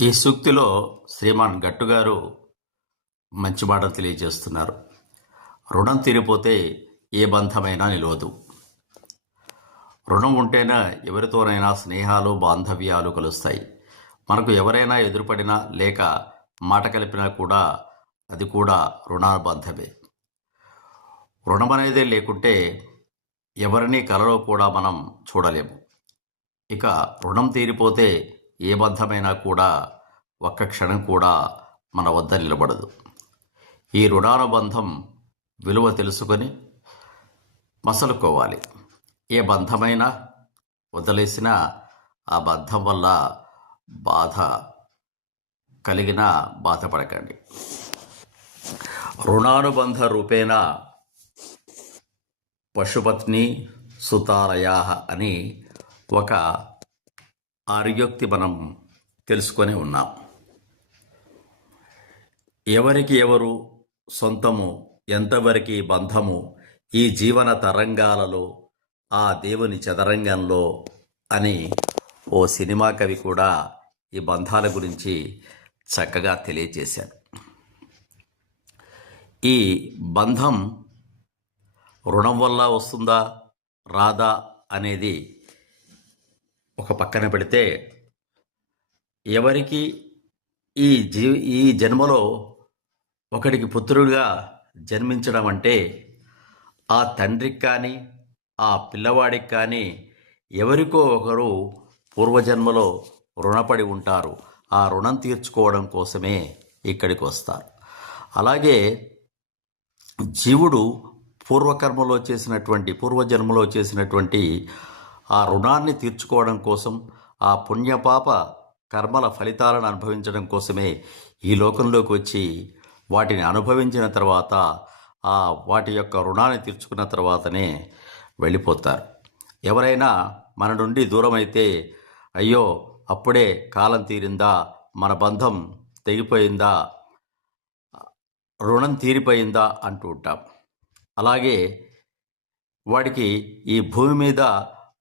ఈ సూక్తిలో శ్రీమాన్ గట్టుగారు మంచి మాటలు తెలియజేస్తున్నారు. రుణం తీరిపోతే ఏ బంధమైనా నిలవదు. రుణం ఉంటేనే ఎవరితోనైనా స్నేహాలు బాంధవ్యాలు కలుస్తాయి. మనకు ఎవరైనా ఎదురుపడినా లేక మాట కలిపినా కూడా అది కూడా రుణాబంధమే రుణం అనేది లేకుంటే ఎవరిని కలలో కూడా మనం చూడలేము. ఇక రుణం తీరిపోతే ఏ బంధమైనా కూడా ఒక్క క్షణం కూడా మన వద్ద నిలబడదు. ఈ రుణానుబంధం విలువ తెలుసుకొని మసలుకోవాలి. ఏ బంధమైనా వదిలేసినా ఆ బంధం వల్ల బాధ కలిగిన బాధపడకండి. రుణానుబంధ రూపేణ పశుపత్ని సుతారయా అని ఒక ఆర్యోక్తి మనం తెలుసుకొని ఉన్నాం. ఎవరికి ఎవరు సొంతము ఎంతవరకు బంధము ఈ జీవన తరంగాలలో ఆ దేవుని చదరంగంలో అని ఓ సినిమా కవి కూడా ఈ బంధాల గురించి చక్కగా తెలియజేశారు ఈ బంధం రుణం వల్ల వస్తుందా రాదా అనేది ఒక పక్కన పెడితే ఎవరికి ఈ జీ ఈ జన్మలో ఒకడికి పుత్రుడిగా జన్మించడం అంటే ఆ తండ్రికి కానీ ఆ పిల్లవాడికి కానీ ఎవరికో ఒకరు పూర్వజన్మలో రుణపడి ఉంటారు. ఆ రుణం తీర్చుకోవడం కోసమే ఇక్కడికి వస్తారు. అలాగే జీవుడు పూర్వకర్మలో చేసినటువంటి పూర్వజన్మలో చేసినటువంటి ఆ రుణాన్ని తీర్చుకోవడం కోసం ఆ పుణ్యపాప కర్మల ఫలితాలను అనుభవించడం కోసమే ఈ లోకంలోకి వచ్చి వాటిని అనుభవించిన తర్వాత ఆ వాటి యొక్క రుణాన్ని తీర్చుకున్న తర్వాతనే వెళ్ళిపోతారు. ఎవరైనా మన నుండి దూరమైతే అయ్యో అప్పుడే కాలం తీరిందా మన బంధం తెగిపోయిందా రుణం తీరిపోయిందా అంటూ ఉంటాం. అలాగే వాడికి ఈ భూమి మీద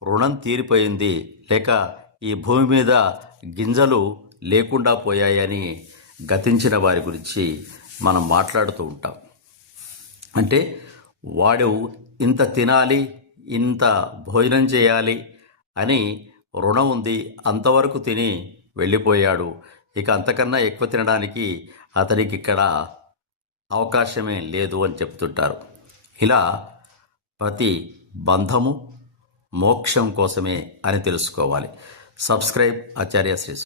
రుణం తీరిపోయింది. లేక ఈ భూమి మీద గింజలు లేకుండా పోయాయని గతించిన వారి గురించి మనం మాట్లాడుతూ ఉంటాం. అంటే వాడు ఇంత తినాలి ఇంత భోజనం చేయాలి అని రుణం ఉంది అంతవరకు తిని వెళ్ళిపోయాడు. ఇక అంతకన్నా ఎక్కువ తినడానికి అతనికి ఇక్కడ అవకాశమే లేదు అని చెప్తుంటారు. ఇలా ప్రతి బంధము మోక్షం కోసమే అని తెలుసుకోవాలి. సబ్స్క్రైబ్ ఆచార్య శ్రీ